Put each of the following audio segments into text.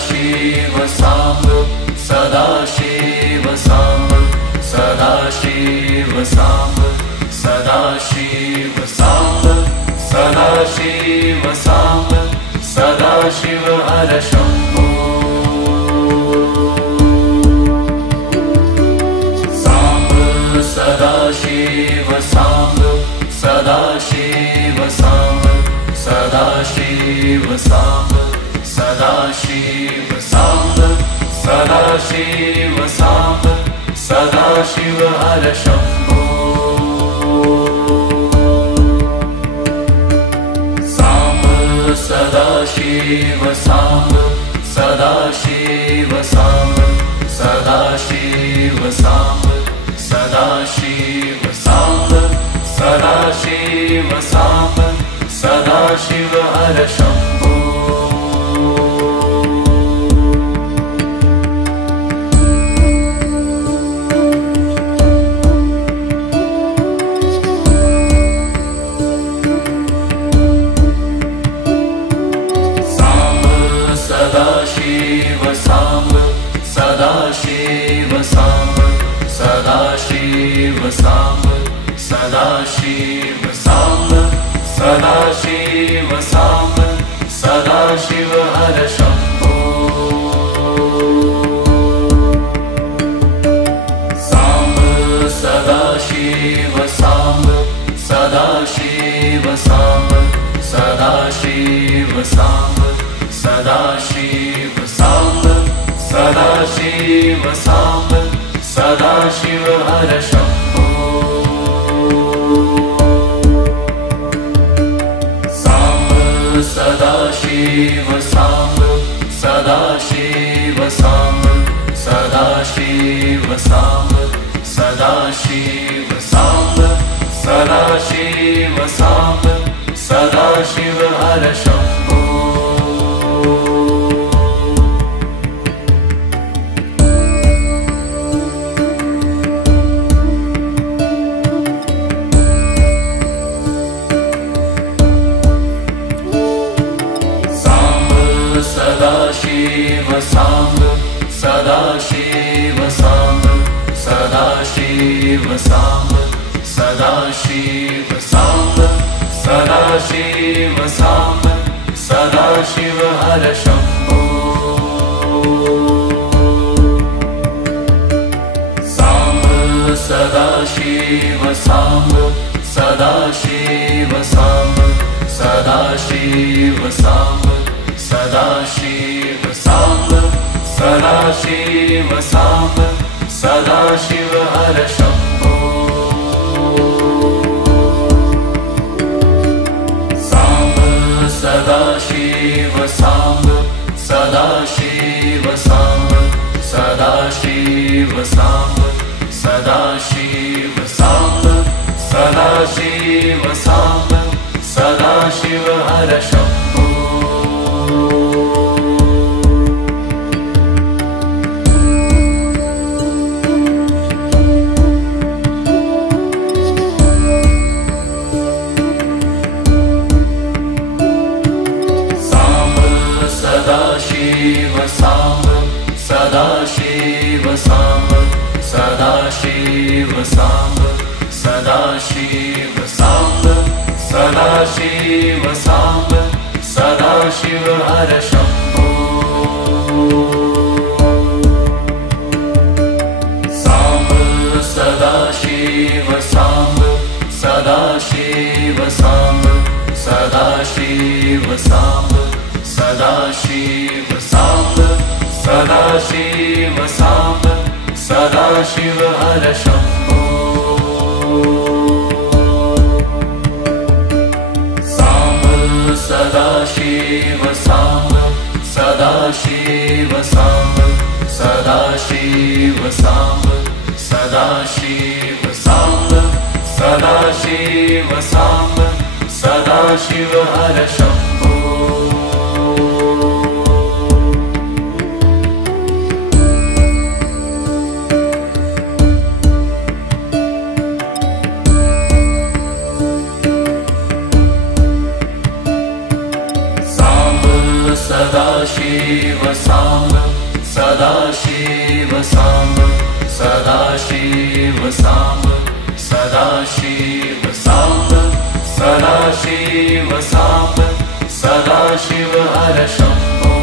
Sadashiv Samba Sadashiv Samba Sadashiv Samba Sadashiv Samba Sadashiv Samba Sadashiv Har Shambho Samba Sadashiv Samba Sadashiv Samba Sadashiv Samba Sadashiv Samba Sadashiv Samba Sadashiv Har Shambho Samba Sadashiv Samba Sadashiv Samba Sadashiv Samba Sadashiv Samba Sadashiv Samba Sadashiv Har Shambho Sadashiv Samba Sadashiv Samba Sadashiv Samba Sadashiv Samba Sadashiv Samba Sadashiv Har Shambho Samba Sadashiv Samba Sadashiv Samba Sadashiv Samba Sadashiv Samba Sadashiv Samba Sadashiv Har Shambho Samba Sadashiv Samba Sadashiv Samba Sadashiv Samba Sadashiv Samba Sadashiv Samba Sadashiv Har Shambho Sadashiv Samba Sadashiv Samba Sadashiv Samba Sadashiv Samba Sadashiv Samba Sadashiv Har Shambho Samba Sadashiv Samba Sadashiv Samba Sadashiv Samba Sadashiv Samba Sadashiv Samba Sadashiv Har Shambho Samba Sadashiv Samba Sadashiv Samba Sadashiv Samba Sadashiv Samba Sadashiv Samba Sadashiv Har Shambho Sadashiv Samba Sadashiv Samba Sadashiv Samba Sadashiv Samba Sadashiv Samba Sadashiv Har Shambho Samba Sadashiv Samba Sadashiv Samba Sadashiv Samba Sadashiv Samba Sadashiv Samba Sadashiv Har Shambho Samba Sadashiv Samba Sadashiv Samba Sadashiv Samba Sadashiv Samba Sadashiv Samba Sadashiv Har Shambho Sadashiv Samba Sadashiv Samba Sadashiv Samba Sadashiv Samba Sadashiv Samba Sadashiv Har Shambho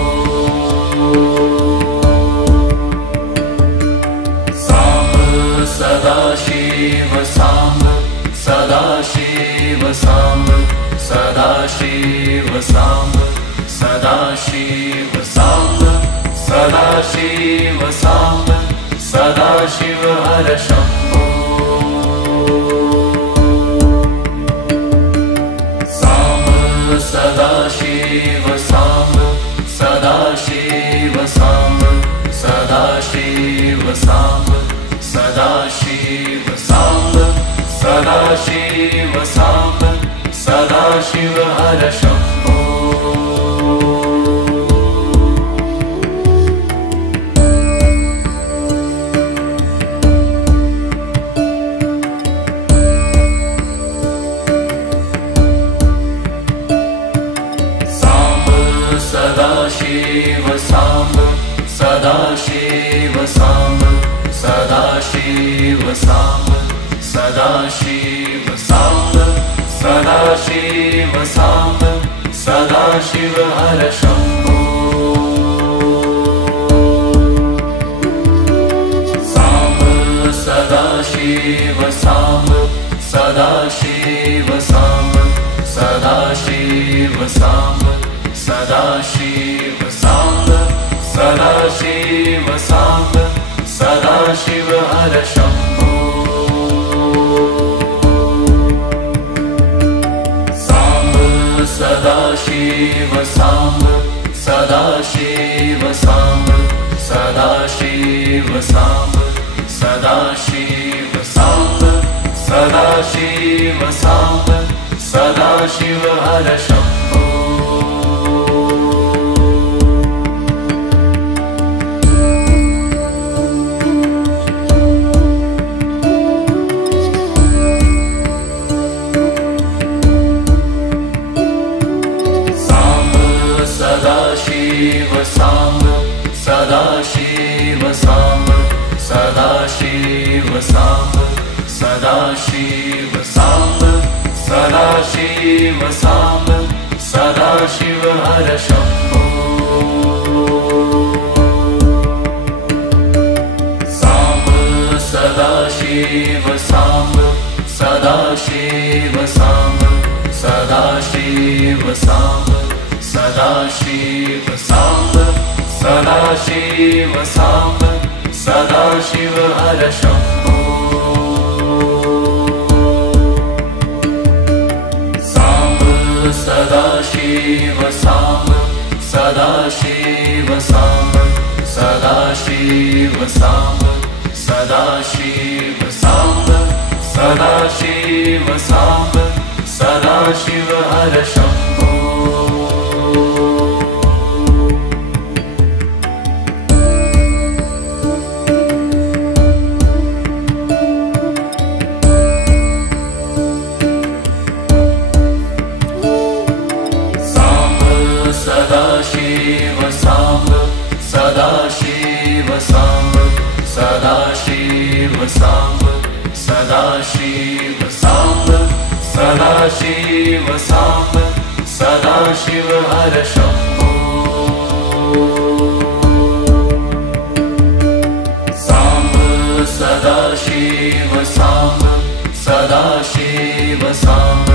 Samba Sadashiv Samba Sadashiv Samba Sadashiv Samba Sadashiv Samba Sadashiv Samba Sadashiv Har Shambho Samba Sadashiv Samba Sadashiv Samba Sadashiv Samba Sadashiv Samba Sadashiv Samba Sadashiv Har Shambho Sadashiv Samba Sadashiv Samba Sadashiv Samba Sadashiv Samba Sadashiv Samba Sadashiv Har Shambho Samba Sadashiv Samba Sadashiv Samba Sadashiv Samba Sadashiv Samba Sadashiv Samba Sadashiv Har Shambho Samba Sadashiv Samba Sadashiv Samba Sadashiv Samba Sadashiv Samba Sadashiv Samba Sadashiv Har Shambho Sadashiv Samba Sadashiv Samba Sadashiv Samba Sadashiv Samba Sadashiv Samba Sadashiv Har Shambho Samba Sadashiv Samba Sadashiv Samba Sadashiv Samba Sadashiv Samba Sadashiv Samba Sadashiv Har Shambho Samba Sadashiv Samba Sadashiv Samba Sadashiv Samba Sadashiv Samba Sadashiv Samba Sadashiv Har Shambho Sadashiv Samba Sadashiv Samba Sadashiv Samba Sadashiv Samba Sadashiv Samba Sadashiv Har Shambho Samba Sadashiv Samba Sadashiv Samba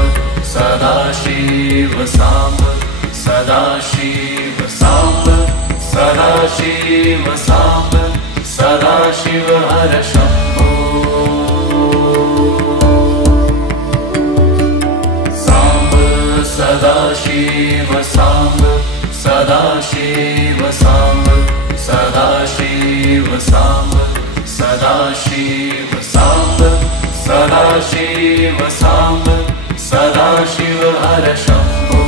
Sadashiv Samba Sadashiv Samba Sadashiv Samba Sadashiv Har Shambho Samba Sadashiv Samba Sadashiv Samba Sadashiv Samba Sadashiv Samba Sadashiv Samba Sadashiv Har Shambho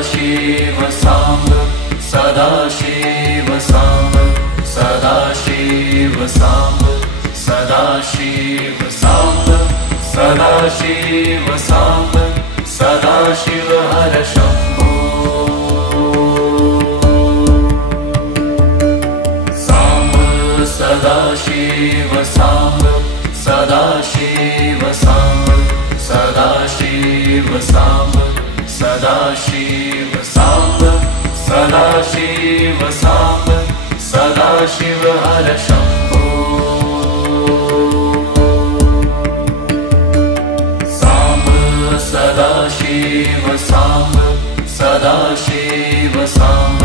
Sadashiv Samba Sadashiv Samba Sadashiv Samba Sadashiv Samba Sadashiv Samba Sadashiv Har Shambho Samba Sadashiv Samba Sadashiv Samba Sadashiv Samba Sadashiv Samba Sadashiv Samba Sadashiv Har Shambho Samba Sadashiv Samba Sadashiv Samba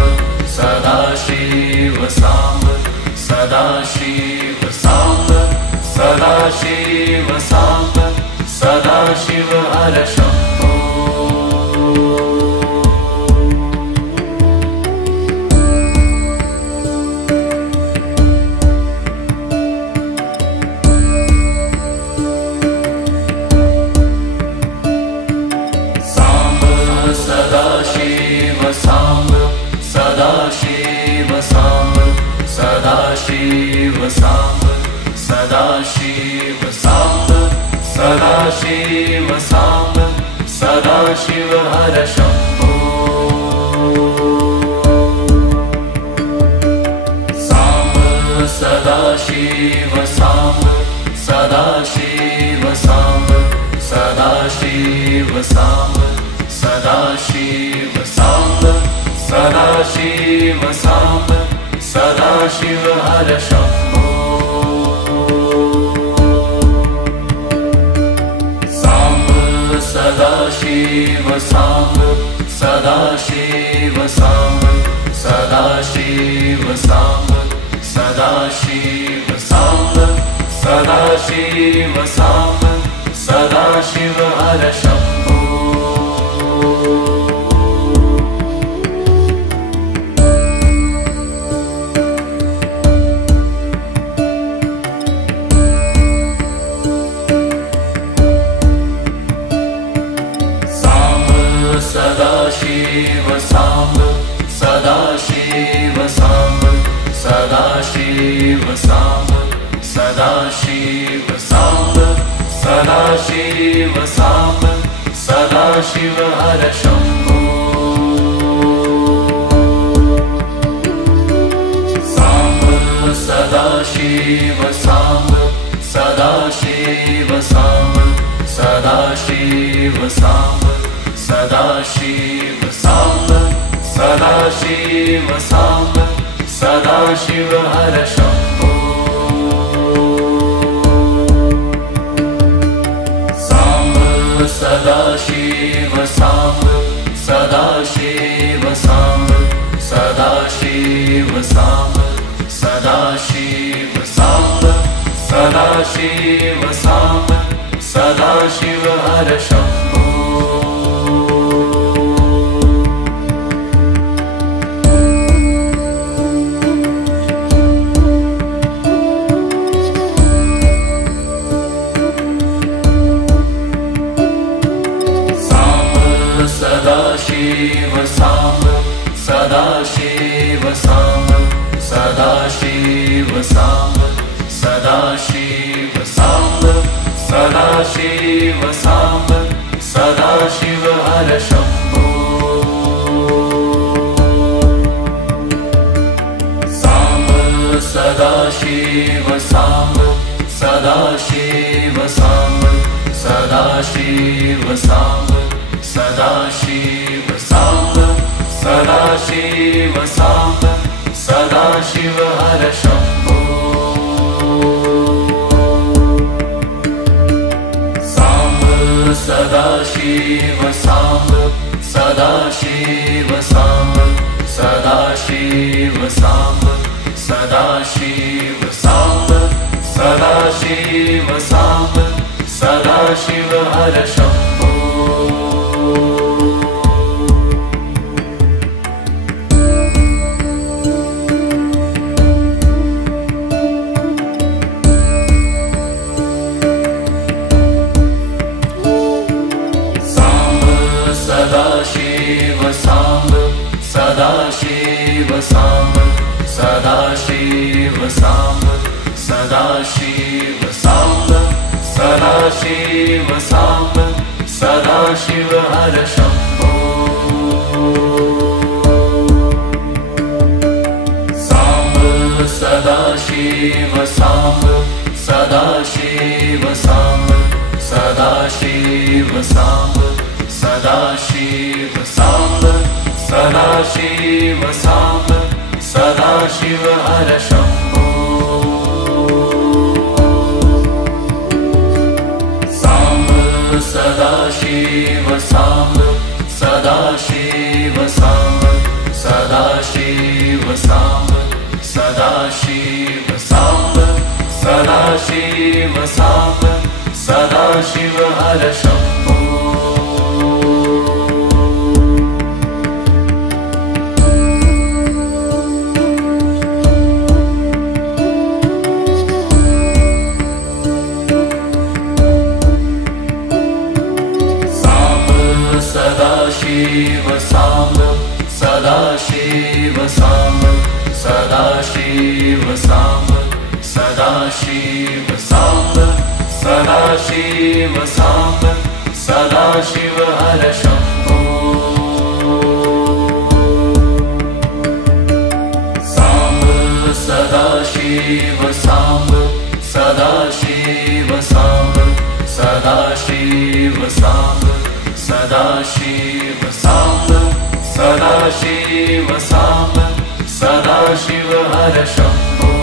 Sadashiv Samba Sadashiv Samba Sadashiv Samba Sadashiv Har Shambho Sadashiv Samba Sadashiv Samba Sadashiv Samba Sadashiv Samba Sadashiv Samba Sadashiv Har Shambho Samba Sadashiv Samba Sadashiv Samba Sadashiv Samba Sadashiv Samba Sadashiv Samba Sadashiv Har Shambho Samba Sadashiv Samba Sadashiv Samba Sadashiv Samba Sadashiv Samba Sadashiv Samba Sadashiv Har Shambho Sadashiv Samba Sadashiv Samba Sadashiv Samba Sadashiv Samba Sadashiv Samba Sadashiv Har Shambho Samba Sadashiv Samba Sadashiv Samba Sadashiv Samba Sadashiv Samba Sadashiv Samba Sadashiv Har Shambho Samba Sadashiv Samba Sadashiv Samba Sadashiv Samba Sadashiv Samba Sadashiv Samba Sadashiv Har Shambho Sadashiv Samba Sadashiv Samba Sadashiv Samba Sadashiv Samba Sadashiv Samba Sadashiv Har Shambho Samba Sadashiv Samba Sadashiv Samba Sadashiv Samba Sadashiv Samba Sadashiv Samba Sadashiv Har Shambho Samba Sadashiv Samba Sadashiv Samba Sadashiv Samba Sadashiv Samba Sadashiv Samba Sadashiv Har Shambho Sadashiv Samba Sadashiv Samba Sadashiv Samba Sadashiv Samba Sadashiv Samba Sadashiv Har Shambho Samba Sadashiv Samba Sadashiv Samba Sadashiv Samba Sadashiv Samba Sadashiv Samba Sadashiv Har Shambho Samba Sadashiv Samba Sadashiv Samba Sadashiv Samba Sadashiv Samba Sadashiv Samba Sadashiv Har Shambho Sadashiv Samba Sadashiv Samba Sadashiv Samba Sadashiv Samba Sadashiv Samba Sadashiv Har Shambho Samba Sadashiv Samba Sadashiv Samba Sadashiv Samba Sadashiv Samba Sadashiv Samba Sadashiv Har Shambho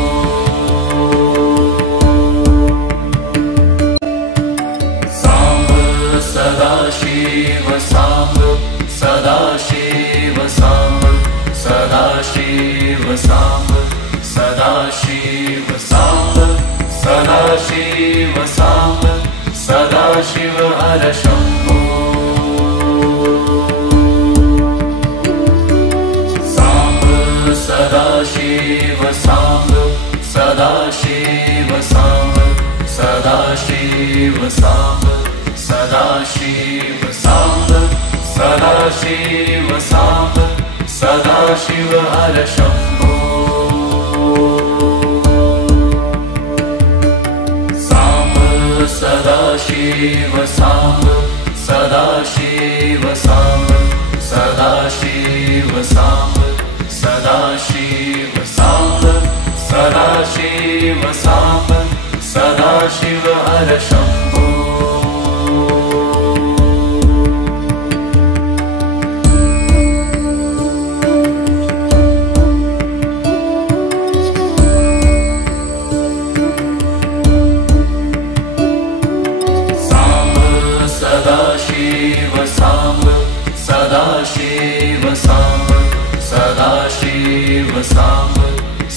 Samba Sadashiv Samba Sadashiv Samba Sadashiv Samba Sadashiv Samba Sadashiv Samba Sadashiv Har Shambho Sadashiv Samba Sadashiv Samba Sadashiv Samba Sadashiv Samba Sadashiv Samba Sadashiv Har Shambho Samba Sadashiv Samba Sadashiv Samba Sadashiv Samba Sadashiv Samba Sadashiv Samba Sadashiv Har Shambho Samba Sadashiv Samba Sadashiv Samba Sadashiv Samba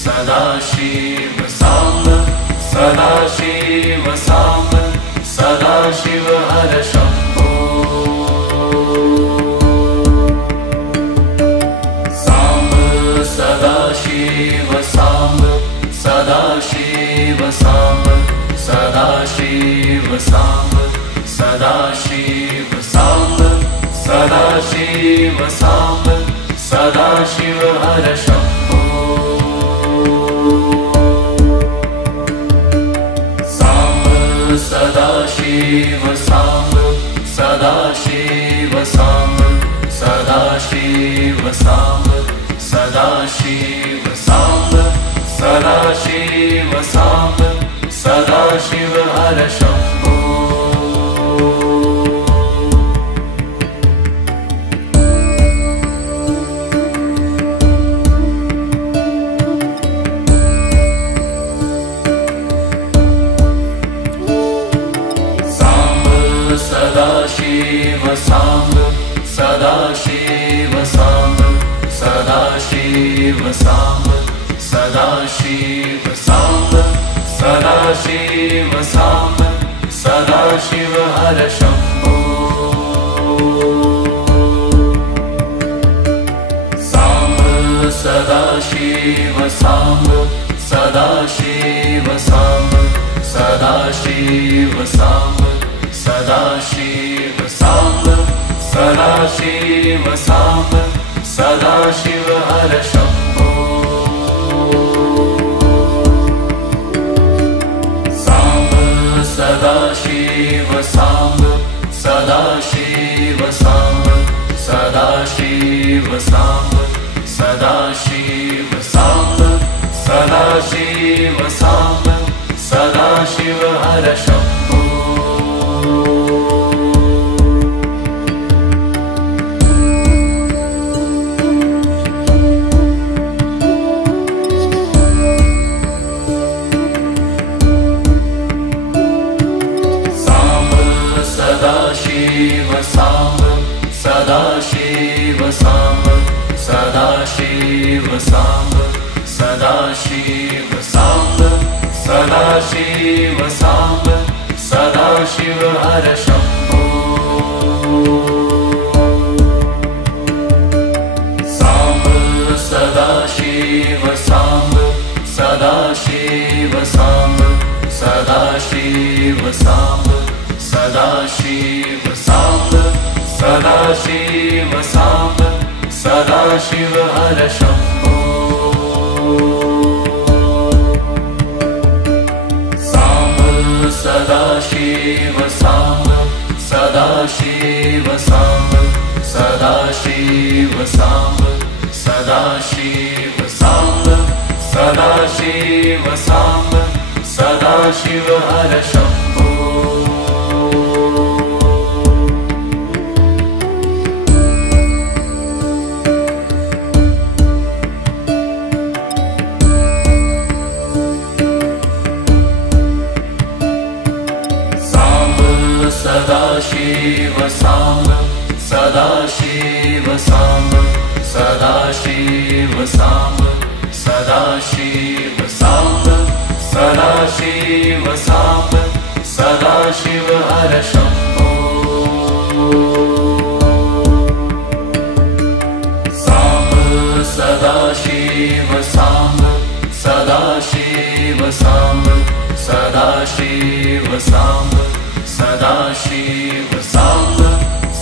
Sadashiv Samba Sadashiv Samba Sadashiv Har Shambho Samba Sadashiv Samba Sadashiv Samba Sadashiv Samba Sadashiv Samba Sadashiv Samba Sadashiv Har Shambho Samba Sadashiv Samba Sadashiv Samba Sadashiv Samba Sadashiv Samba Sadashiv Samba Sadashiv Har Shambho Sadashiv Samba Sadashiv Samba Sadashiv Samba Sadashiv Samba Sadashiv Samba Sadashiv Har Shambho Samba Sadashiv Samba Sadashiv Samba Sadashiv Samba Sadashiv Samba Sadashiv Samba Sadashiv Har Shambho Samba Sadashiv Samba Sadashiv Samba Sadashiv Samba Sadashiv Samba Sadashiv Samba Sadashiv Har Shambho Sadashiv Samba Sadashiv Samba Sadashiv Samba Sadashiv Samba Sadashiv Samba Sadashiv Har Shambho Samba Sadashiv Samba Sadashiv Samba Sadashiv Samba Sadashiv Samba Sadashiv Samba Sadashiv Har Shambho Samba Sadashiv Samba Sadashiv Samba Sadashiv Samba Sadashiv Samba Sadashiv Samba Sadashiv Har Shambho Sadashiv Samba Sadashiv Samba Sadashiv Samba Sadashiv Samba Sadashiv Samba Sadashiv Har Shambho Samba Sadashiv Samba Sadashiv Samba Sadashiv Samba Sadashiv Samba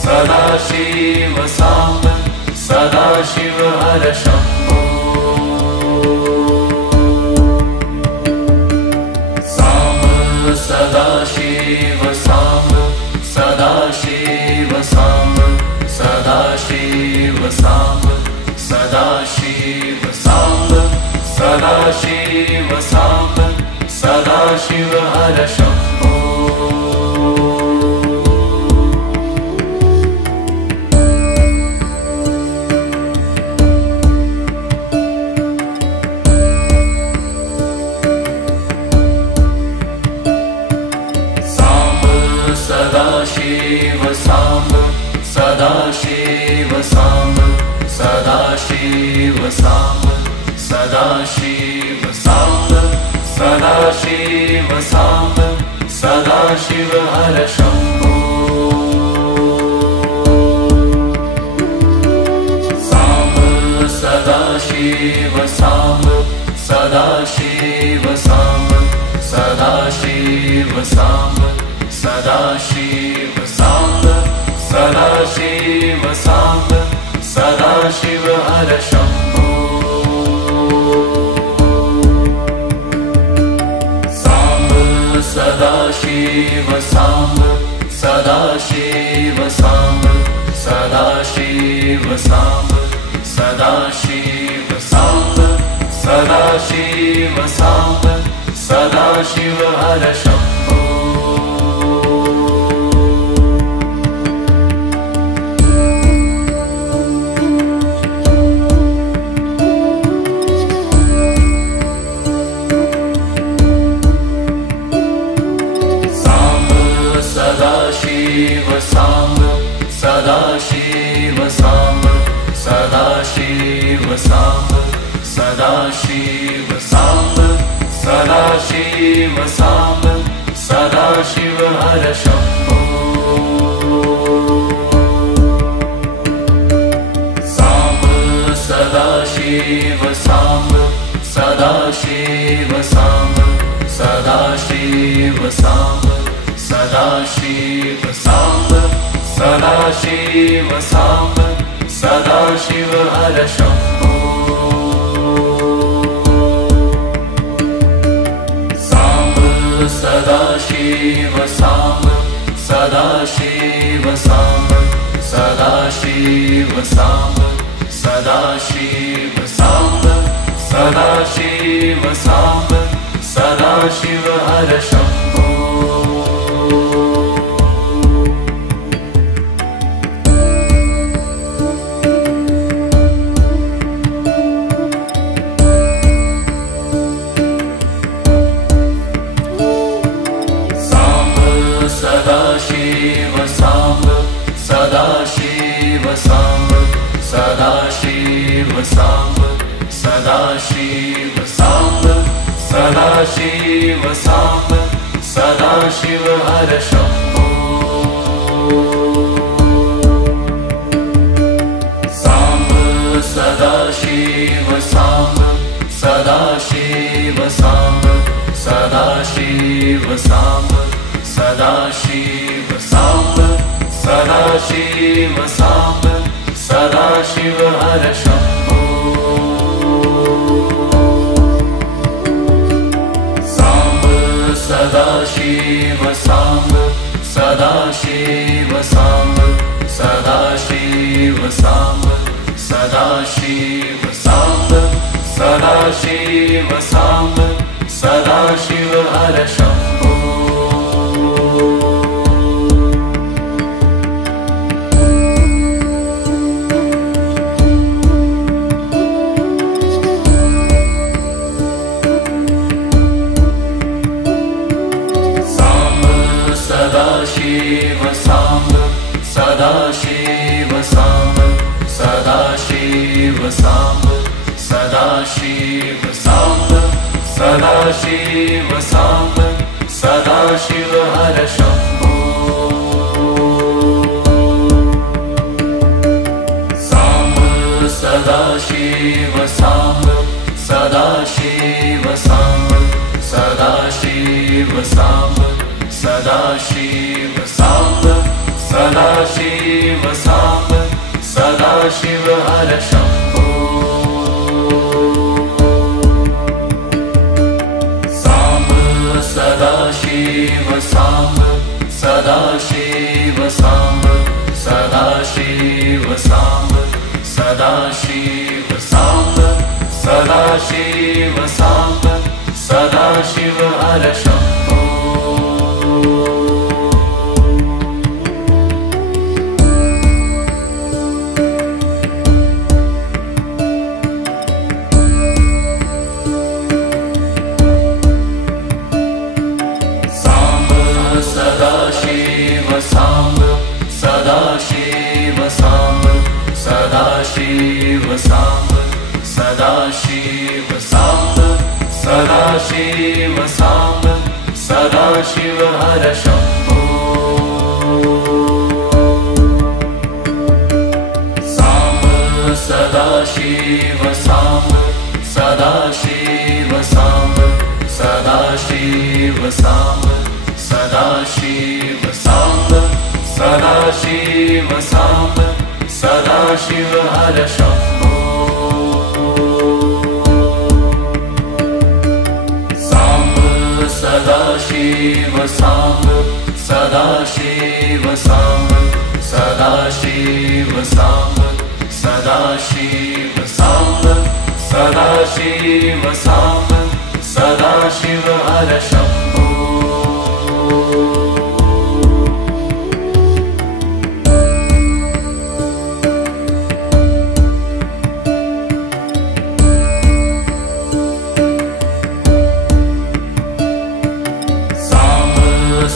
Sadashiv Samba Sadashiv Har Shambho Samba Sadashiv Samba Sadashiv Samba Sadashiv Samba Sadashiv Samba Sadashiv Samba Sadashiv Har Shambho Sadashiv Samba Sadashiv Samba Sadashiv Samba Sadashiv Samba Sadashiv Samba Sadashiv Har Shambho Samba Sadashiv Samba Sadashiv Samba Sadashiv Samba Sadashiv Samba Sadashiv Samba Sadashiv Har Shambho Samba Sadashiv Samba Sadashiv Samba Sadashiv Samba Sadashiv Samba Sadashiv Samba Sadashiv Har Shambho Sadashiv Samba Sadashiv Samba Sadashiv Samba Sadashiv Samba Sadashiv Samba Sadashiv Har Shambho Samba Sadashiv Samba Sadashiv Samba Sadashiv Samba Sadashiv Samba Sadashiv Samba Sadashiv Har Shambho Samba Sadashiv Samba Sadashiv Samba Sadashiv Samba Sadashiv Samba Sadashiv Samba Sadashiv Har Shambho Sadashiv Samba Sadashiv Samba Sadashiv Samba Sadashiv Samba Sadashiv Samba Sadashiv Har Shambho Samba Sadashiv Samba Sadashiv Samba Sadashiv Samba Sadashiv Samba Sadashiv Samba Sadashiv Har Shambho Samba Sadashiv Samba Sadashiv Samba Sadashiv Samba Sadashiv Samba Sadashiv Samba Sadashiv Har Shambho Sadashiv Samba Sadashiv Samba Sadashiv Samba Sadashiv Samba Sadashiv Samba Sadashiv Har Shambho Samba Sadashiv Samba Sadashiv Samba Sadashiv Samba Sadashiv Samba Sadashiv Samba Sadashiv Har Shambho Samba Sadashiv Samba Sadashiv Samba Sadashiv Samba Sadashiv Samba Sadashiv Samba Sadashiv Har Shambho Sadashiv Samba Sadashiv Samba Sadashiv Samba Sadashiv Samba Sadashiv Samba Sadashiv Har Shambho Samba Sadashiv Samba Sadashiv Samba Sadashiv Samba Sadashiv Samba Sadashiv Samba Sadashiv Har Shambho Samba Sadashiv Samba Sadashiv Samba Sadashiv Samba Sadashiv Samba Sadashiv Samba Sadashiv Har Shambho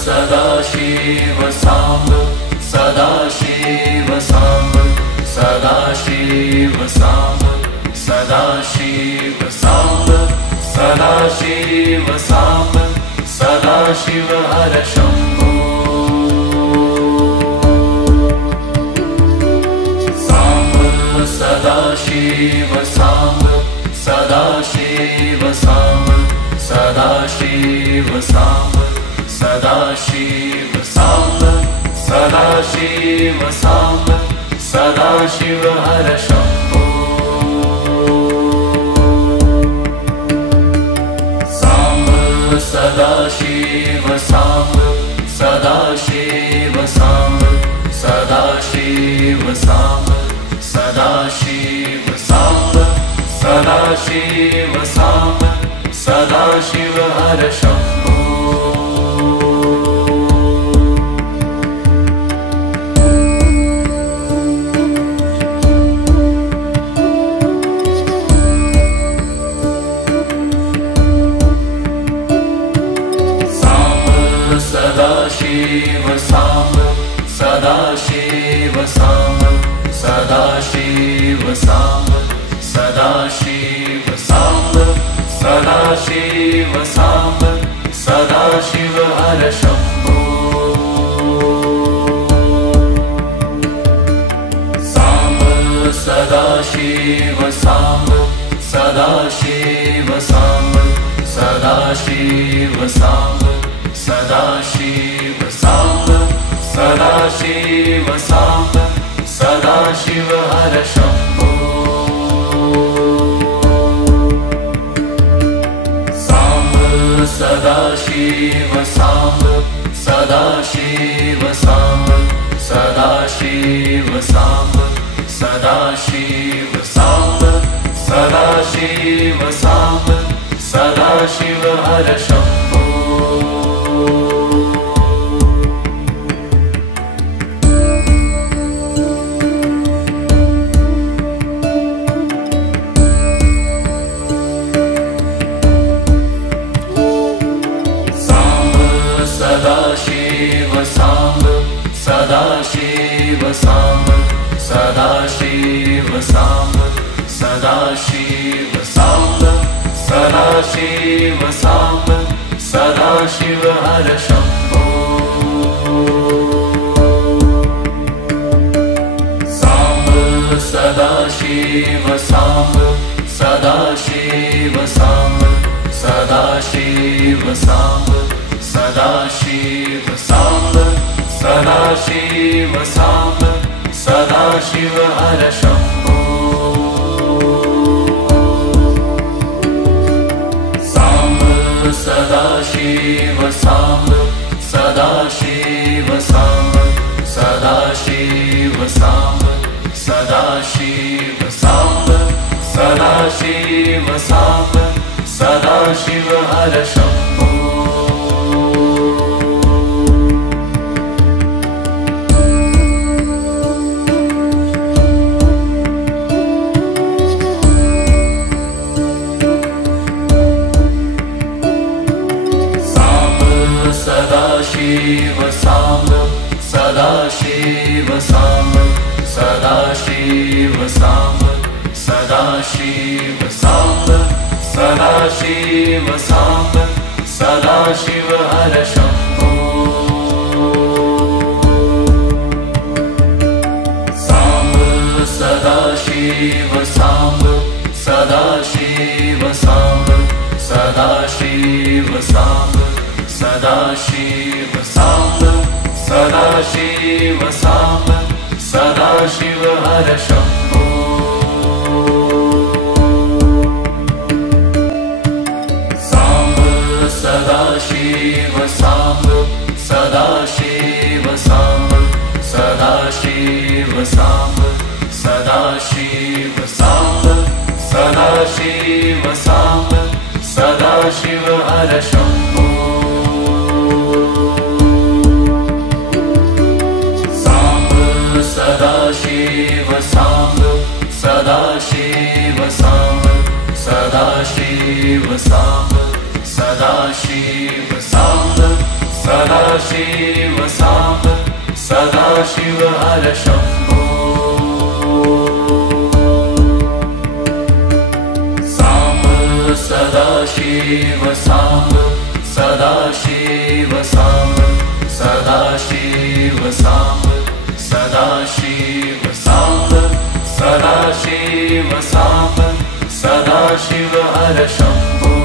Sadashiv Samba Sadashiv Samba Sadashiv Samba Sadashiv Samba Sadashiv Samba Sadashiv Har Shambho Samba Sadashiv Samba Sadashiv Samba Sadashiv Samba Sadashiv Samba Sadashiv Samba Sadashiv Har Shambho Samba Sadashiv Samba Sadashiv Samba Sadashiv Samba Sadashiv Samba Sadashiv Samba Sadashiv Har Shambho Sadashiv Samba Sadashiv Samba Sadashiv Samba Sadashiv Samba Sadashiv Samba Sadashiv Har Shambho Samba Sadashiv Samba Sadashiv Samba Sadashiv Samba Sadashiv Samba Sadashiv Samba Sadashiv Har Shambho Samba Sadashiv Samba Sadashiv Samba Sadashiv Samba Sadashiv Samba Sadashiv Samba Sadashiv Har Shambho Sadashiv Samba Sadashiv Samba Sadashiv Samba Sadashiv Samba Sadashiv Samba Sadashiv Har Shambho Samba Sadashiv Samba Sadashiv Samba Sadashiv Samba Sadashiv Samba Sadashiv Samba Sadashiv Har Shambho Samba Sadashiv Samba Sadashiv Samba Sadashiv Samba Sadashiv Samba Sadashiv Samba Sadashiv Har Shambho Sadashiv Samba Sadashiv Samba Sadashiv Samba Sadashiv Samba Sadashiv Samba Sadashiv Har Shambho Samba Sadashiv Samba Sadashiv Samba Sadashiv Samba Sadashiv Samba Sadashiv Samba Sadashiv Har Shambho Samba Sadashiv Samba Sadashiv Samba Sadashiv Samba Sadashiv Samba Sadashiv Samba Sadashiv Har Shambho Sadashiv Samba Sadashiv Samba Sadashiv Samba Sadashiv Samba Sadashiv Samba Sadashiv Har Shambho Samba Sadashiv Samba Sadashiv Samba Sadashiv Samba Sadashiv Samba Sadashiv Samba Sadashiv Har Shambho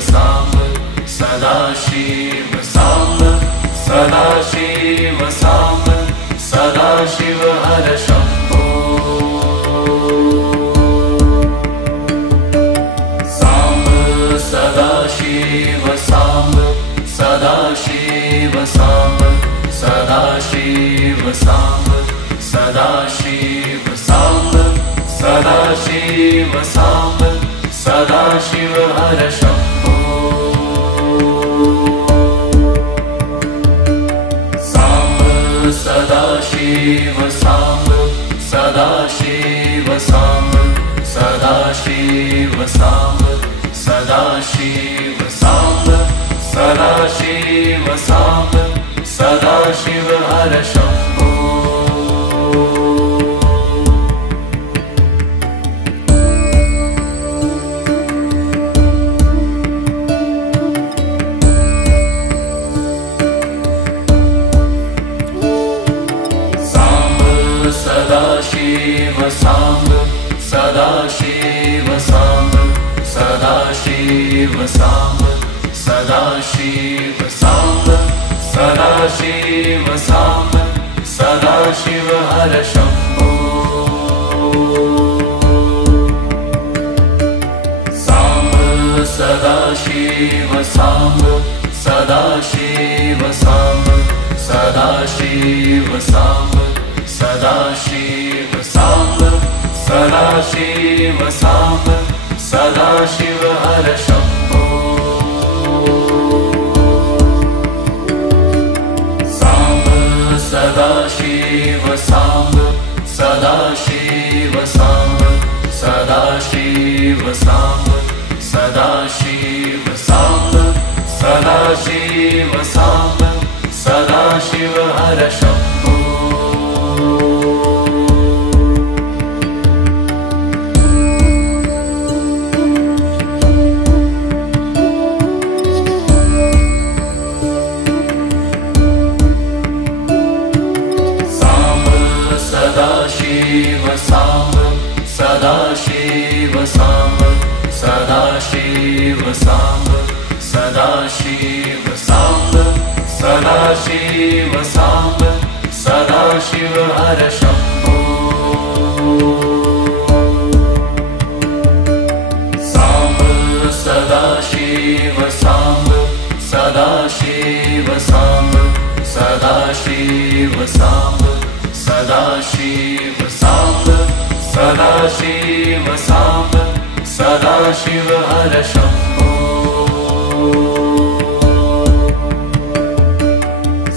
Samb, Sadashiv Samb, Sadashiv Samb, Sadashiv Har Shambho. Samb, Sadashiv Samb, Sadashiv Samb, Sadashiv Samb, Sadashiv Samb, Sadashiv Samb, Sadashiv Har Shambho. Samb, Sadashiv Samb, Sadashiv Samb, Sadashiv Samb, Sadashiv Samb, Sadashiv Samb, Sadashiv Har Shambho. Sadashiv Samb, Sadashiv Samb, Sadashiv Samb, Sadashiv Samb, Sadashiv Samb, Sadashiv Har Shambho. Samb, Sadashiv Samb, Sadashiv Samb, Sadashiv Samb, Sadashiv Samb, Sadashiv Samb, Sadashiv Har Shambho. Samb, Sadashiv Samb, Sadashiv Samb, Sadashiv Samb, Sadashiv Samb, Sadashiv Samb, Sadashiv Har Shambho. Sadashiv Samb, Sadashiv Samb, Sadashiv Samb, Sadashiv Samb, Sadashiv Samb, Sadashiv Har Shambho. Samb, Sadashiv Samb, Sadashiv Samb, Sadashiv Samb, Sadashiv Samb, Sadashiv Samb, Sadashiv Har Shambho.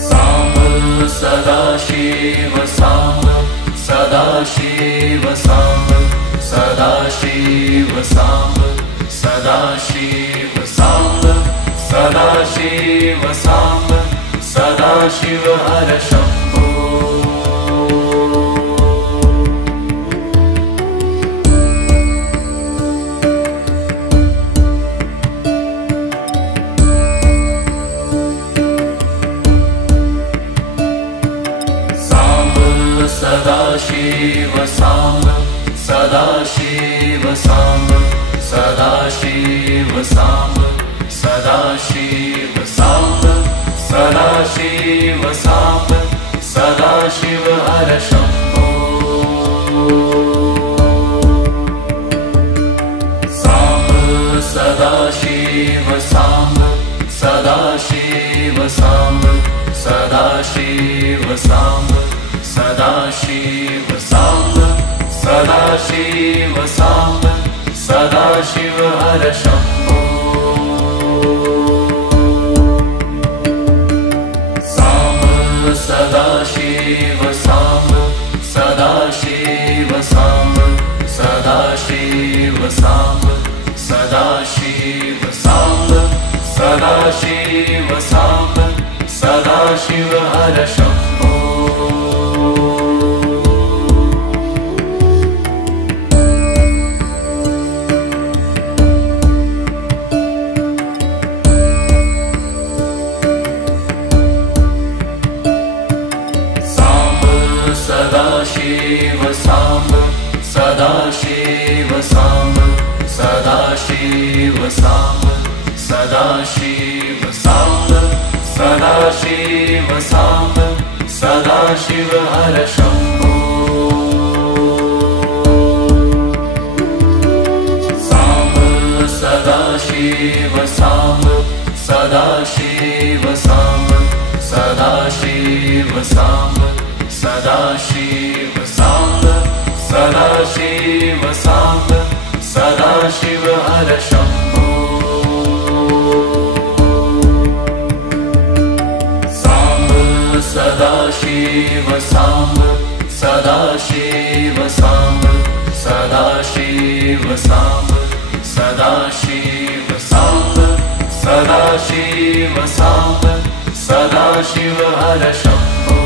Samb, Sadashiv Samb, Sadashiv Samb, Sadashiv Samb, Sadashiv Samb, Sadashiv Samb, Sadashiv Har Shambho. Sadashiv Samb, Sadashiv Samb, Sadashiv Samb, Sadashiv Samb, Sadashiv Samb, Sadashiv Har Shambho. Samb, Sadashiv Samb, Sadashiv Samb, Sadashiv Samb, Sadashiv Samb, Sadashiv Samb, Sadashiv Har Shambho. Samb, Sadashiv Samb, Sadashiv Samb, Sadashiv Samb, Sadashiv Samb, Sadashiv Samb, Sadashiv Har Shambho. Sadashiv Samb, Sadashiv Samb, Sadashiv Samb, Sadashiv Samb, Sadashiv Samb, Sadashiv Hara Shambhu. Samb, Sadashiv Samb, Sadashiv Samb, Sadashiv Samb, Sadashiv Samb, Sadashiv Samb, Sadashiv Hara Shambhu. Sadashiv Samb, Sadashiv Samb, Sadashiv Samb, Sadashiv Samb, Sadashiv Samb, Sadashiv Hara Shambhu.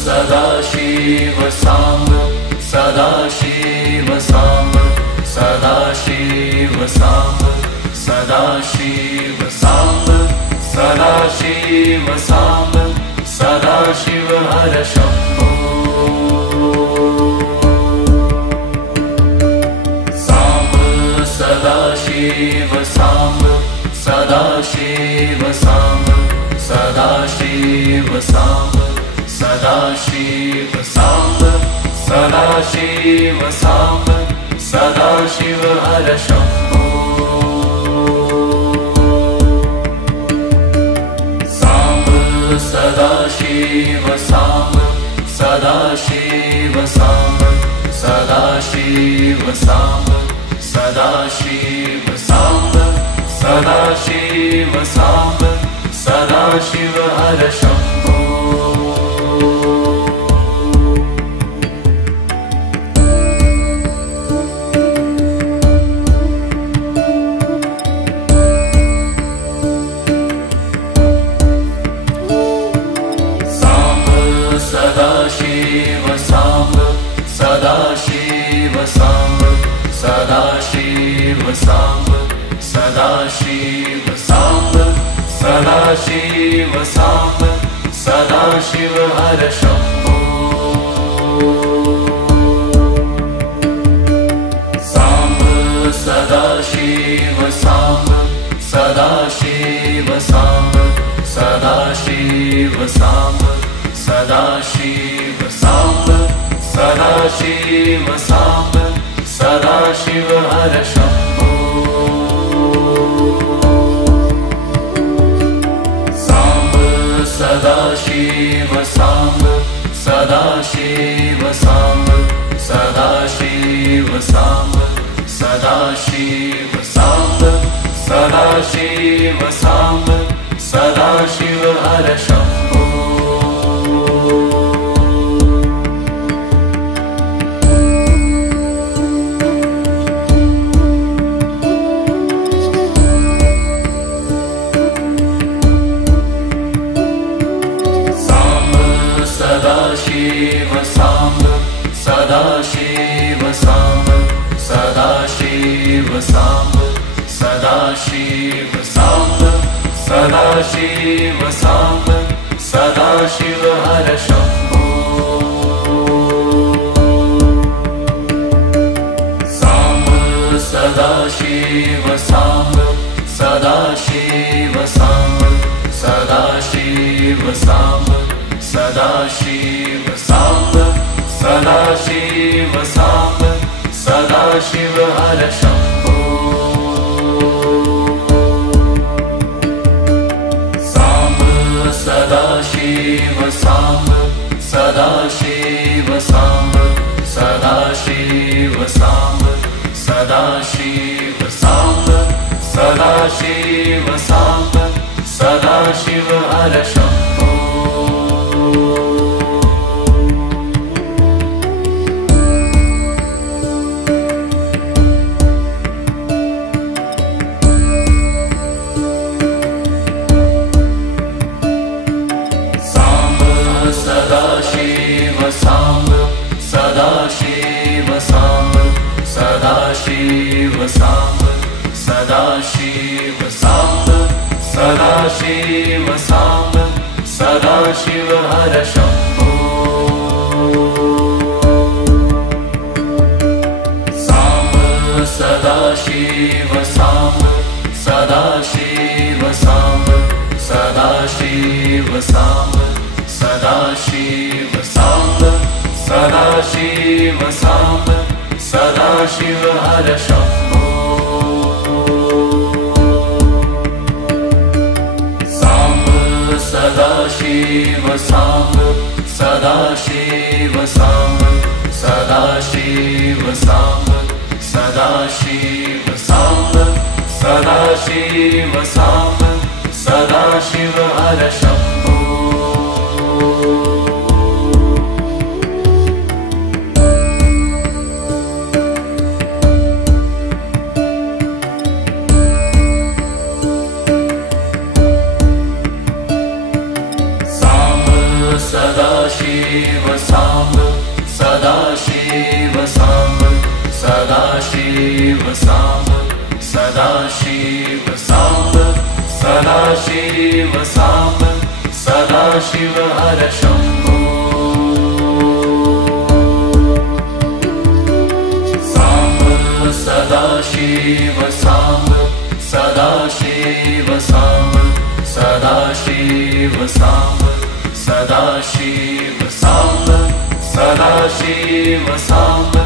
Sadashiv Samb, Sadashiv Samb, Sadashiv Samb, Sadashiv Samb, Sadashiv Samb, Sadashiv Hara Shambhu. Samb, Sadashiv Samb, Sadashiv Samb, Sadashiv Samb, Sadashiv Samb, Sadashiv Samb, Sadashiv Hara Shambhu. Samb, Sadashiv Samb, Sadashiv Samb, Sadashiv Samb, Sadashiv Samb, Sadashiv Samb, Sadashiv Hara Shambhu. Sadashiv Samb, Sadashiv Samb, Sadashiv Samb, Sadashiv Samb, Sadashiv Samb, Sadashiv Hara Shambhu. Samb, Sadashiv Samb, Sadashiv Samb, Sadashiv Samb, Sadashiv Samb, Sadashiv Samb, Sadashiv Hara Shambhu. Samb, Sadashiv Samb, Sadashiv Samb, Sadashiv Samb, Sadashiv Samb, Sadashiv Samb, Sadashiv Hara Shambhu. Sadashiv Samb, Sadashiv Samb, Sadashiv Samb, Sadashiv Samb, Sadashiv Samb, Sadashiv Hara Shambhu. Samb, Sadashiv Samb, Sadashiv Samb, Sadashiv Samb, Sadashiv Samb, Sadashiv Samb, Sadashiv Hara Shambhu. Samb, Sadashiv Samb, Sadashiv Samb, Sadashiv Samb, Sadashiv Samb, Sadashiv Samb, Sadashiv Hara Shambhu. Sadashiv Samb, Sadashiv Samb, Sadashiv Samb, Sadashiv Sadashiv Samba Sadashiv Har Shambho Samba Sadashiv Samba Sadashiv Samba Sadashiv Samba Sadashiv Samba Sadashiv Samba Sadashiv Har Shambho Samba Sadashiv Samba Sadashiv Samba Sadashiv Samba Sadashiv Samba Sadashiv Samba Sadashiv Har Shambho Sadashiv Samba Sadashiv Samba Sadashiv Samba Sadashiv Samba Sadashiv Samba Sadashiv Har Shambho Samba Sadashiv Samba Sadashiv Samba Sadashiv Samba Sadashiv Samba Sadashiv Samba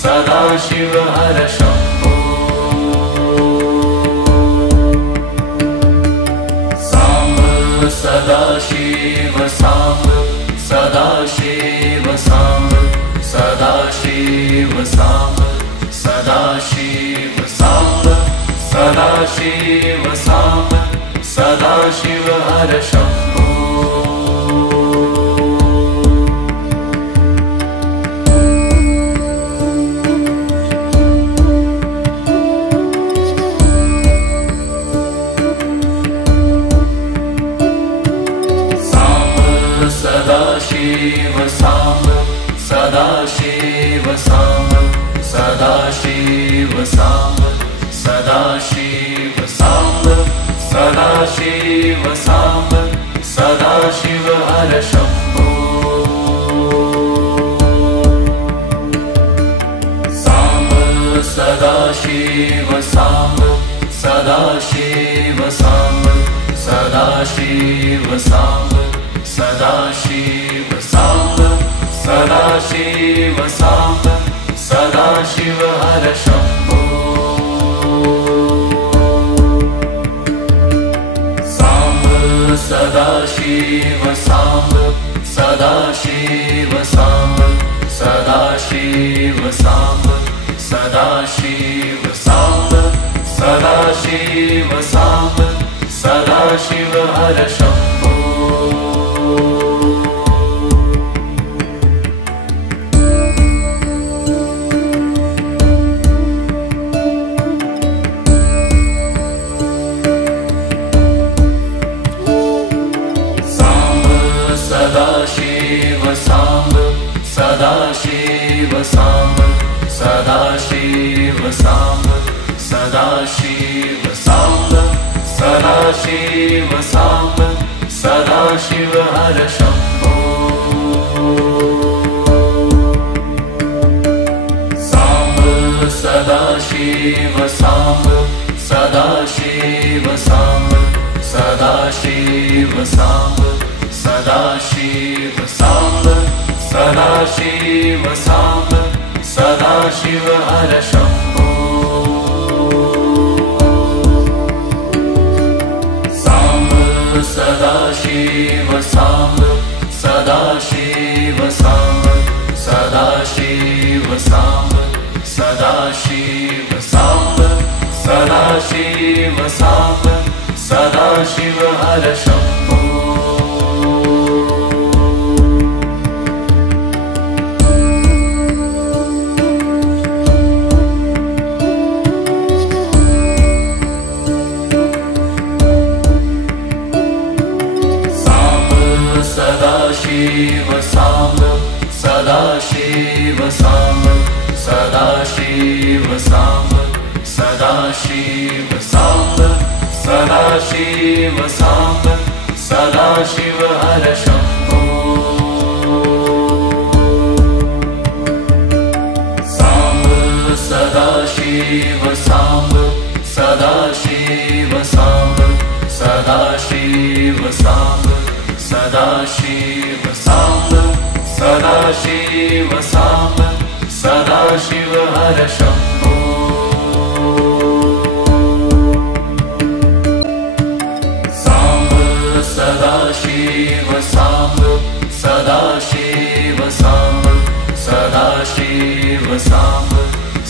Sadashiv Har Shambho Samba Sadashiv Samba Sadashiv Samba Sadashiv Samba Sadashiv Samba Sadashiv Samba Sadashiv Har Shambho Sadashiv Samba Sadashiv Samba Sadashiv Samba Sadashiv Samba Sadashiv Samba Sadashiv Har Shambho Samba Sadashiv Samba Sadashiv Samba Sadashiv Samba Sadashiv Samba Sadashiv Samba Sadashiv Har Shambho Samba Sadashiv Samba Sadashiv Samba Sadashiv Samba Sadashiv Samba Sadashiv Samba Sadashiv Har Shambho Sadashiv Samba Sadashiv Samba Sadashiv Samba Sadashiv Samba Sadashiv Samba Sadashiv Har Shambho Samba Sadashiv Samba Sadashiv Samba Sadashiv Samba Sadashiv Samba Sadashiv Samba Sadashiv Har Shambho Samba Sadashiv Samba Sadashiv Samba Sadashiv Samba Sadashiv Samba Sadashiv Samba Sadashiv Har Shambho Sadashiv Samba Sadashiv Samba Sadashiv Samba Sadashiv Samba Sadashiv Samba Sadashiv Har Shambho Samba Sadashiv Samba Sadashiv Samba Sadashiv Samba Sadashiv Samba Sadashiv Samba Sadashiv Har Shambho Sadashiv Samba Sadashiv Samba Sadashiv Samba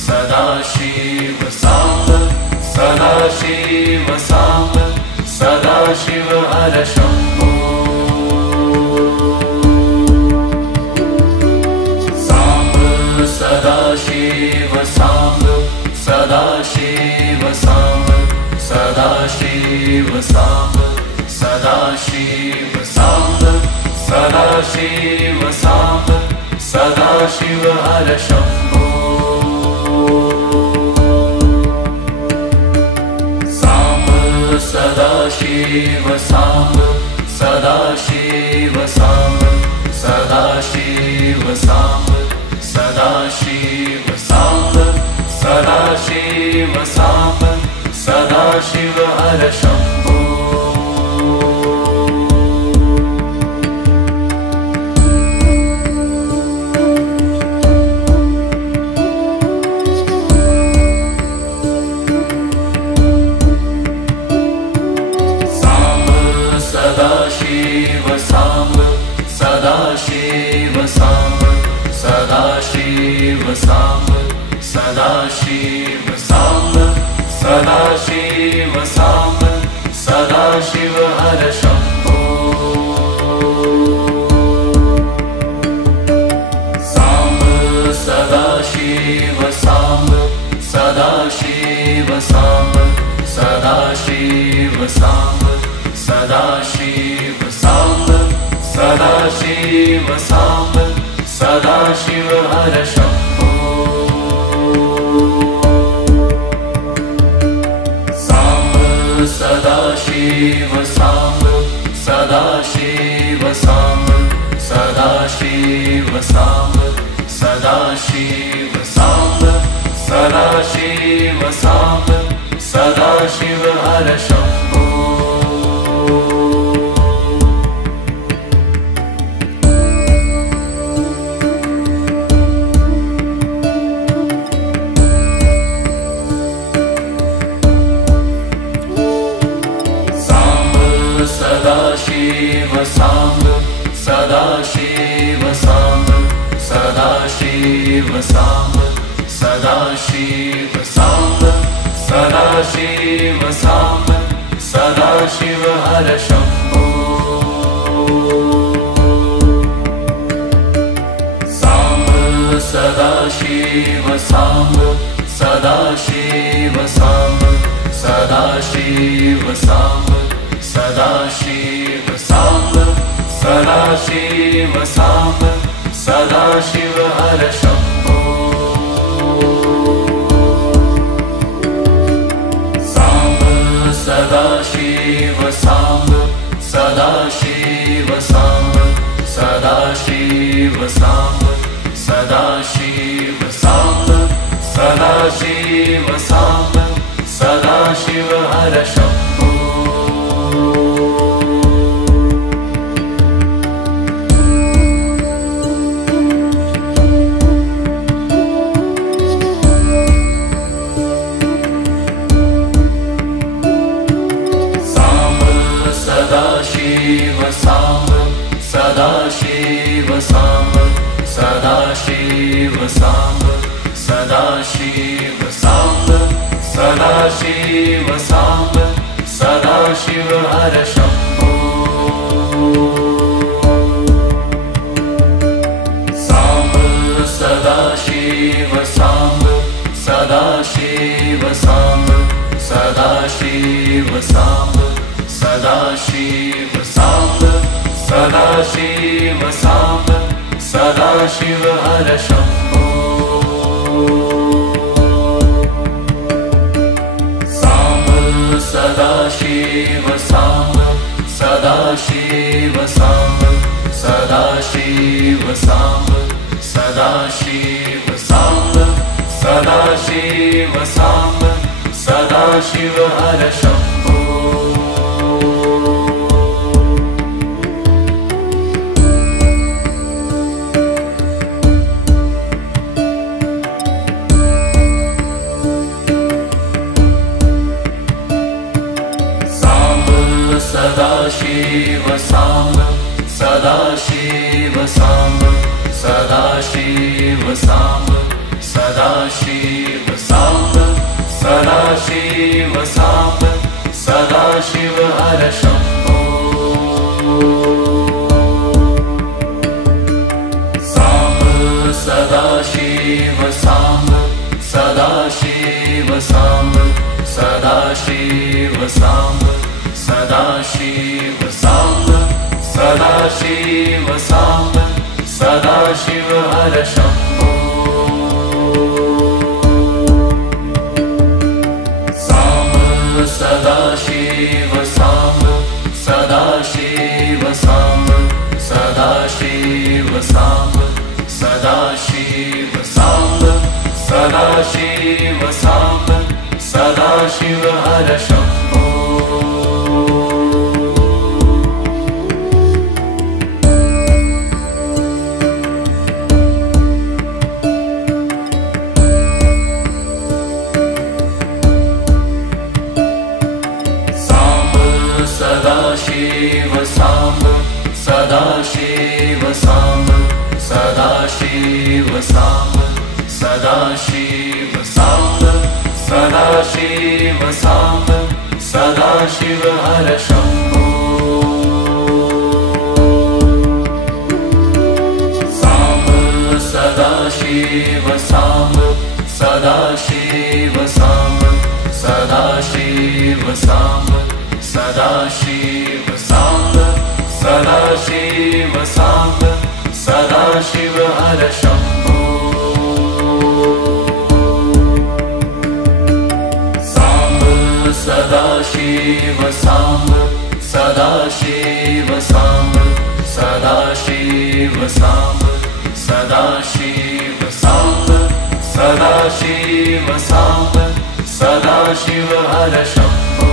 Sadashiv Samba Sadashiv Samba Sadashiv Har Shambho Samba Sadashiv Samba Sadashiv Samba Sadashiv Samba Sadashiv Samba Sadashiv Samba Sadashiv Har Shambho Samba Sadashiv Samba Sadashiv Samba Sadashiv Samba Sadashiv Samba Sadashiv Samba Sadashiv Har Shambho Sadashiv Samba Sadashiv Samba Sadashiv Samba Sadashiv Samba Sadashiv Samba Sadashiv Har Shambho Samba Sadashiv Samba Sadashiv Samba Sadashiv Samba Sadashiv Samba Sadashiv Samba Sadashiv Har Shambho Samba Sadashiv Samba Sadashiv Samba Sadashiv Samba Sadashiv Samba Sadashiv Samba Sadashiv Har Shambho Sadashiv Samba Sadashiv Samba Sadashiv Samba Sadashiv Samba Sadashiv Samba Sadashiv Har Shambho Samba Sadashiv Samba Sadashiv Samba Sadashiv Samba Sadashiv Samba Sadashiv Samba Sadashiv Har Shambho Samba Sadashiv Samba Sadashiv Samba Sadashiv Samba Sadashiv Samba Sadashiv Samba Sadashiv Har Shambho Sadashiv Samba Sadashiv Samba Sadashiv Samba Sadashiv Samba Sadashiv Samba Sadashiv Har Shambho Samba Sadashiv Samba Sadashiv Samba Sadashiv Samba Sadashiv Samba Sadashiv Samba Sadashiv Har Shambho Samba Sadashiv Sadashiv Samba Sadashiv Samba Sadashiv Samba Sadashiv Samba Sadashiv Har Shambho Sadashiv Samba Sadashiv Samba Sadashiv Samba Sadashiv Samba Sadashiv Samba Sadashiv Har Shambho Samba Sadashiv Samba Sadashiv Samba Sadashiv Samba Sadashiv Samba Sadashiv Samba Sadashiv Har Shambho Samba Sadashiv Samba Sadashiv Samba Sadashiv Samba Sadashiv Samba Sadashiv Samba Sadashiv Har Shambho Sadashiv Samba Sadashiv Samba Sadashiv Samba Sadashiv Samba Sadashiv Samba Sadashiv Har Shambho Samba Sadashiv Samba Sadashiv Samba Sadashiv Samba Sadashiv Samba Sadashiv Samba Sadashiv Har Shambho Samba Sadashiv Samba Sadashiv Samba Sadashiv Samba Sadashiv Samba Sadashiv Samba Sadashiv Har Shambho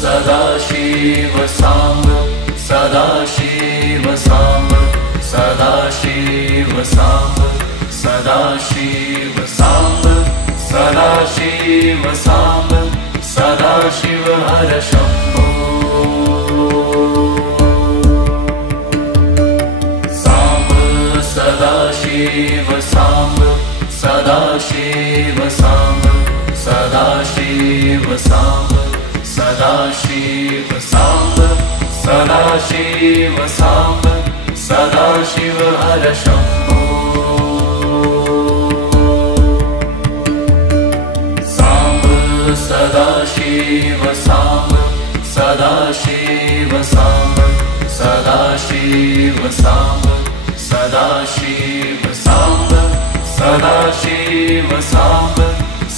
Sadashiv Samba Sadashiv Samba Sadashiv Samba Sadashiv Samba Sadashiv Samba Sadashiv Har Shambho Samba Sadashiv Samba Sadashiv Samba Sadashiv Samba Sadashiv Samba Sadashiv Samba Sadashiv Har Shambho Samba Sadashiv Samba Sadashiv Samba Sadashiv Samba Sadashiv Samba Sadashiv Samba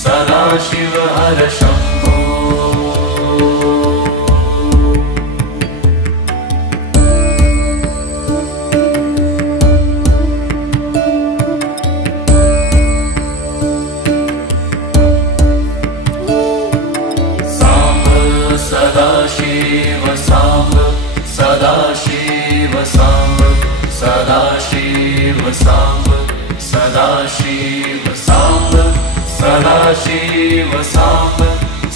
Sadashiv Har Shambho Sadashiv Samba Sadashiv Samba Sadashiv Samba Sadashiv Samba Sadashiv Samba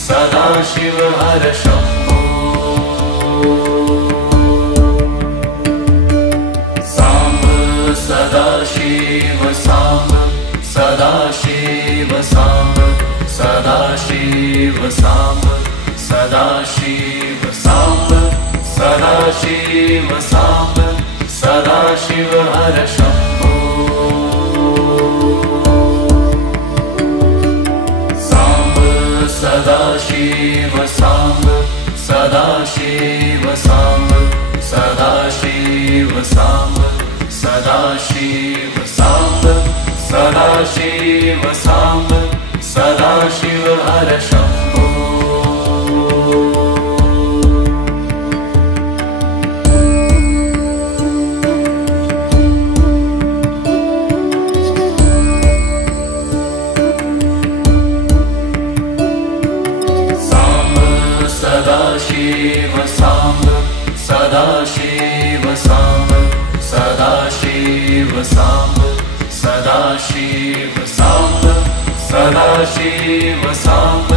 Sadashiv Har Shambho Samba Sadashiv Samba Sadashiv Samba Sadashiv Samba Sadashiv Samba Sadashiv Samba Sadashiv Har Shambho Samba Sadashiv Samba Sadashiv Samb, Sadashiv Samb, Sadashiv Samb, Sadashiv Samb, Sadashiv Hara Shambho. Sadashiv Samb, Sadashiv Samb, Sadashiv Samb, Sadashiv Samb, Sadashiv Samb,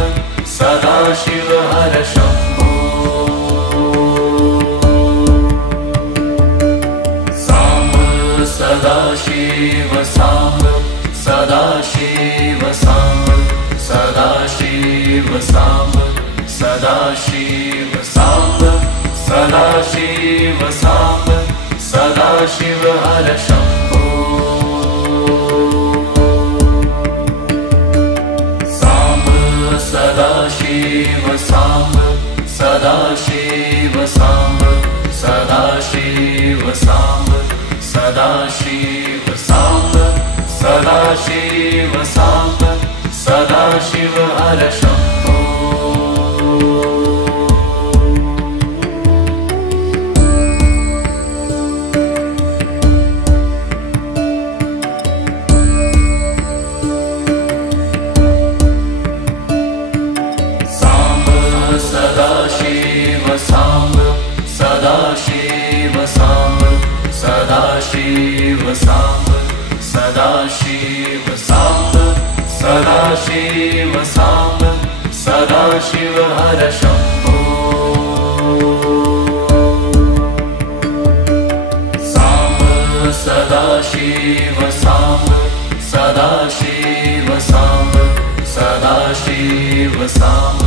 Sadashiv Hara Shambho. Samb, Sadashiv Samb, Sadashiv Samb, Sadashiv Samb, Sadashiv Samb, Sadashiv Samb, Sadashiv Hara Shambho. Samb, Sadashiv Samb, Sadashiv Samb, Sadashiv Samb, Sadashiv Samb, Sadashiv Samb, Sadashiv Hara Shambho. Sadashiv Samb, Sadashiv Samb, Sadashiv Samb, Sadashiv Samb, Sadashiv Samb, Sadashiv Hara Shambho. Samb, Sadashiv Samb, Sadashiv Samb, Sadashiv Samb,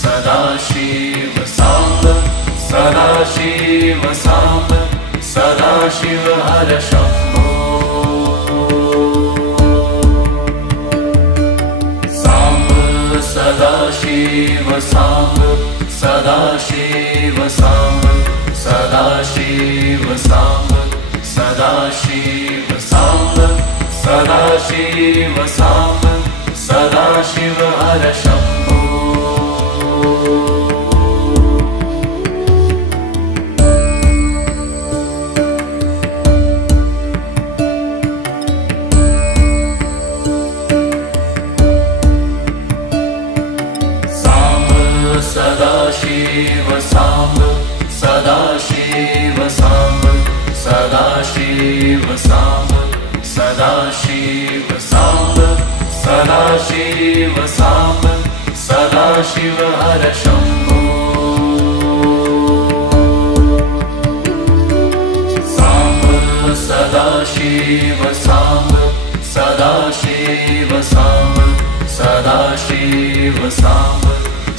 Sadashiv Samb, Sadashiv Samb, Sadashiv Hara Shambho. Samb, Sadashiv Samb, Sadashiv Samb, Sadashiv Samb, Sadashiv Samb, Sadashiv Samb, Sadashiv Hara Shambho. Sadashiv Samb, Sadashiv Samb, Sadashiv Samb, Sadashiv Samb, Sadashiv Samb, Sadashiv Hara Shambho. Samb, Sadashiv Samb, Sadashiv Samb, Sadashiv Samb,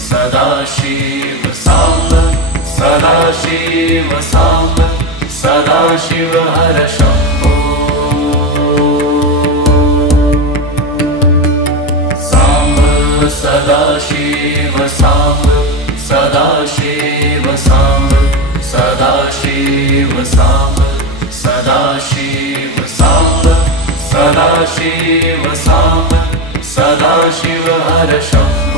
Sadashiv Samb, Sadashiv Samb, Sadashiv Hara Shambho. Samb, Sadashiv Samb, Sadashiv Samb, Sadashiv Samb, Sadashiv Samb, Sadashiv Samb, Sadashiv Hara Shambho.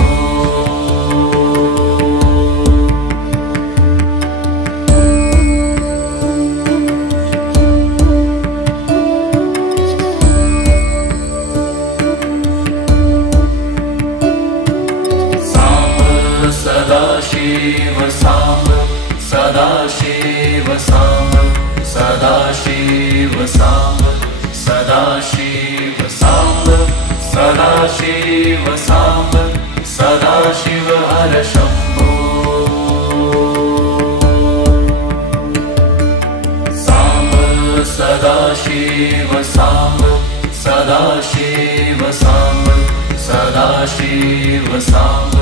Sadashiv Samb, Sadashiv Samb, Sadashiv Samb, Sadashiv Samb, Sadashiv Samb, Sadashiv Hara Shambho. Samb, Sadashiv Samb, Sadashiv Samb, Sadashiv Samb,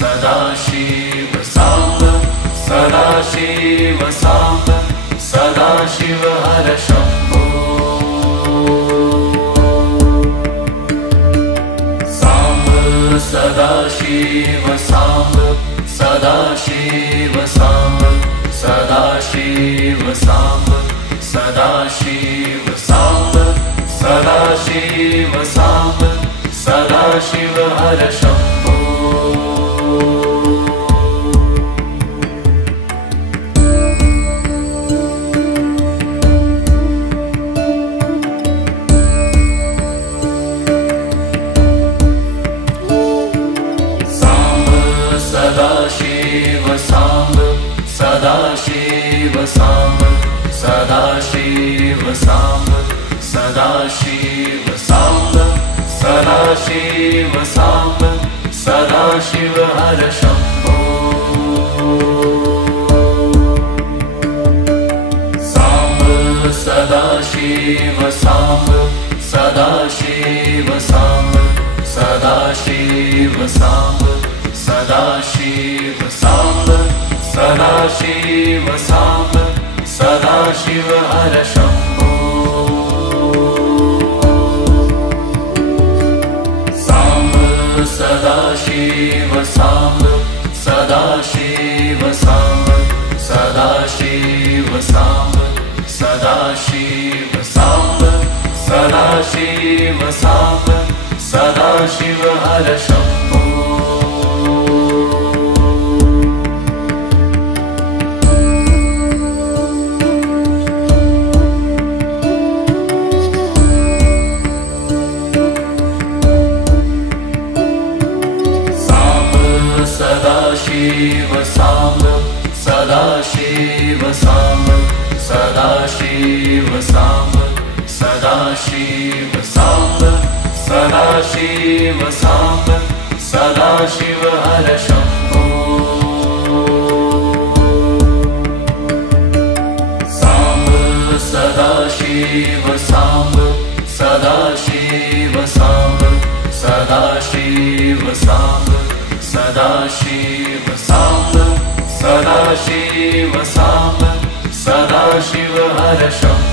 Sadashiv Samb, Sadashiv Samb, Sadashiv Hara Shambho. Samb, Sadashiv Samb, Sadashiv Samba Sadashiv Samba Sadashiv Samba Sadashiv Samba Sadashiv Har Shambho Sadashiv Samba Sadashiv Samba Sadashiv Samba Sadashiv Samba Sadashiv Samba Sadashiv Har Shambho Samba Sadashiv Samba Sadashiv Samba Sadashiv Samba Sadashiv Samba Sadashiv Samba Sadashiv Har Shambho Samba Sadashiv Samba Sadashiv Samba Sadashiv Samba Sadashiv Samba Sadashiv Samba Sadashiv Har Shambho Sadashiv Samba Sadashiv Samba Sadashiv Samba Sadashiv Samba Sadashiv Samba Sadashiv Har Shambho Samba Sadashiv Samba Sadashiv Samba Sadashiv Samba Sadashiv Samba Sadashiv Samba Sadashiv Har Shambho